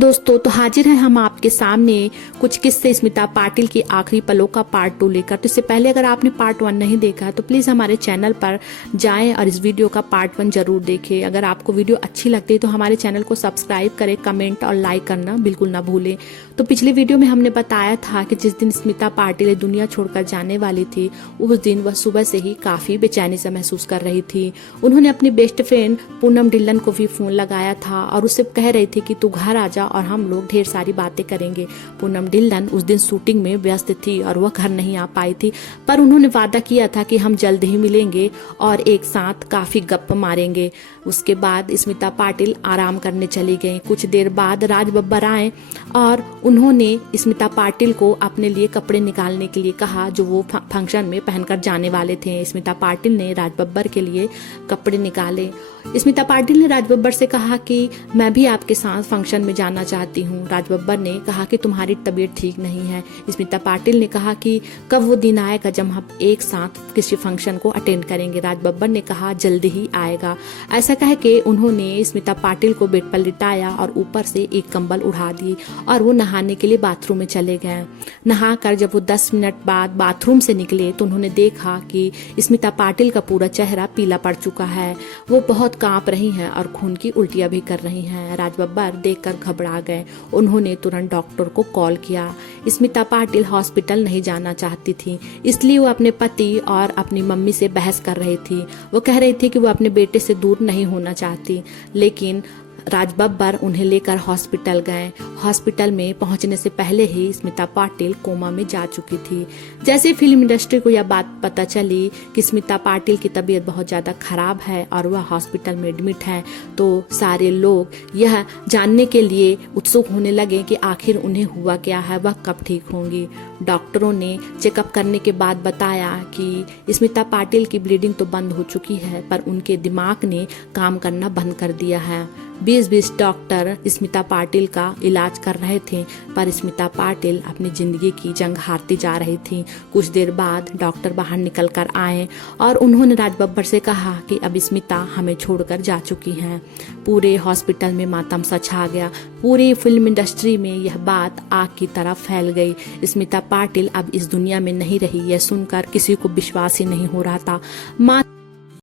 दोस्तों, तो हाजिर हैं हम आपके सामने कुछ किस्से स्मिता पाटिल के आखिरी पलों का पार्ट 2 लेकर। तो इससे पहले अगर आपने पार्ट 1 नहीं देखा है तो प्लीज़ हमारे चैनल पर जाएं और इस वीडियो का पार्ट 1 जरूर देखें। अगर आपको वीडियो अच्छी लगती है तो हमारे चैनल को सब्सक्राइब करें, कमेंट और लाइक करना बिल्कुल ना भूलें। तो पिछली वीडियो में हमने बताया था कि जिस दिन स्मिता पाटिल दुनिया छोड़कर जाने वाली थी उस दिन वह सुबह से ही काफ़ी बेचैनी से महसूस कर रही थी। उन्होंने अपनी बेस्ट फ्रेंड पूनम ढिल्लन को भी फ़ोन लगाया था और उससे कह रही थी कि तू घर आ जा और हम लोग ढेर सारी बातें करेंगे। पूनम ढिल्लन उस दिन शूटिंग में व्यस्त थी और वह घर नहीं आ पाई थी, पर उन्होंने वादा किया था कि हम जल्द ही मिलेंगे और एक साथ काफ़ी गप्प मारेंगे। उसके बाद स्मिता पाटिल आराम करने चली गई। कुछ देर बाद राज बब्बर आए और उन्होंने स्मिता पाटिल को अपने लिए कपड़े निकालने के लिए कहा जो वो फंक्शन में पहनकर जाने वाले थे। स्मिता पाटिल ने राज बब्बर के लिए कपड़े निकाले। स्मिता पाटिल ने राज बब्बर से कहा कि मैं भी आपके साथ फंक्शन में जाना चाहती हूँ। राज बब्बर ने कहा कि तुम्हारी तबीयत ठीक नहीं है। स्मिता पाटिल ने कहा कि कब वो दिन आएगा जब हम एक साथ किसी फंक्शन को अटेंड करेंगे। राज बब्बर ने कहा जल्दी ही आएगा। ऐसा कह के उन्होंने स्मिता पाटिल को बेड पर लिटाया और ऊपर से एक कंबल उड़ा दी और वो नहाने के लिए बाथरूम में चले गए। नहाकर जब वो 10 मिनट बाद बाथरूम से निकले तो उन्होंने देखा कि स्मिता पाटिल का पूरा चेहरा पीला पड़ चुका है। वो बहुत कांप रही हैं और खून की उल्टियां भी कर रही हैं। राज बब्बर देखकर घबरा गए। उन्होंने तुरंत डॉक्टर को कॉल किया। स्मिता पाटिल हॉस्पिटल नहीं जाना चाहती थी, इसलिए वो अपने पति और अपनी मम्मी से बहस कर रही थी। वो कह रही थी कि वो अपने बेटे से दूर नहीं होना चाहती, लेकिन राज बब्बर उन्हें लेकर हॉस्पिटल गए। हॉस्पिटल में पहुंचने से पहले ही स्मिता पाटिल कोमा में जा चुकी थी। जैसे फिल्म इंडस्ट्री को यह बात पता चली कि स्मिता पाटिल की तबीयत बहुत ज़्यादा खराब है और वह हॉस्पिटल में एडमिट है, तो सारे लोग यह जानने के लिए उत्सुक होने लगे कि आखिर उन्हें हुआ क्या है, वह कब ठीक होंगी। डॉक्टरों ने चेकअप करने के बाद बताया कि स्मिता पाटिल की ब्लीडिंग तो बंद हो चुकी है, पर उनके दिमाग ने काम करना बंद कर दिया है। 20 डॉक्टर स्मिता पाटिल का इलाज कर रहे थे, पर स्मिता पाटिल अपनी जिंदगी की जंग हारती जा रही थी। कुछ देर बाद डॉक्टर बाहर निकल कर आए और उन्होंने राज बब्बर से कहा कि अब स्मिता हमें छोड़कर जा चुकी हैं। पूरे हॉस्पिटल में मातम सा छा गया। पूरी फिल्म इंडस्ट्री में यह बात आग की तरह फैल गई। स्मिता पाटिल अब इस दुनिया में नहीं रही। यह सुनकर किसी को विश्वास ही नहीं हो रहा था।